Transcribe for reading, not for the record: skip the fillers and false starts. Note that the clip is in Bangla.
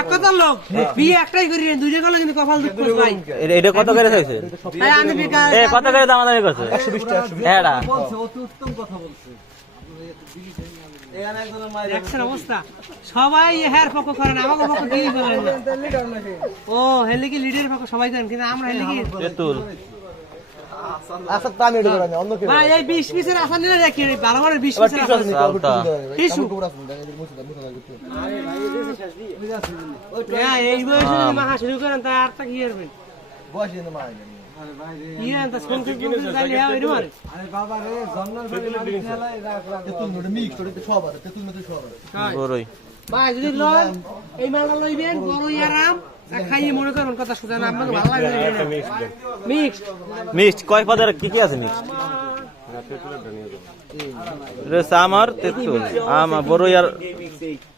এক কথা লোক বিয়ে একটাই করি দুইটা করলে কিন্তু কপাল দুঃখ নাই। এটা কত করে চাইছে? আমি বেকার কত করে দামাদামি করছে? 120 টাকা। হ্যাঁ দেখছেন অবস্থা, সবাই হের পক্ষ করেন, আমাকে পক্ষ কেউই করেন না। ও হেলে কি লিডারের পক্ষ সবাই করেন, কিন্তু আমরা হেলে কি তেতুল আচ্ছা তা আমি এটা করি না, অন্য কেউ ভাই এই 20 পিসের আসান নিলে রাখি বারবারের 20 পিসের আসান চালটা টিস্যু। হ্যাঁ এই বয়সে যদি মাখা শুরু করেন তা আর তা কি করবেন? বয়স কিন্তু মারা যায়। কি তা সংখ্যক জানি হ্যাঁ ওই মারে তেতুল নোটে মিক্স করে সব আছে, তেতুল মধ্যে সব আছে। বড়ই ভাই যদি লন এই মালা লইবেন বড় ইয়ারাম খাইয়ে মনে করবেন কথা শুধু না, আমাকে ভালো লাগে মিক্স মিক্সড কয় পদের কি কি আছে মিক্সড? আমার তেতুল আমার বড়ই আর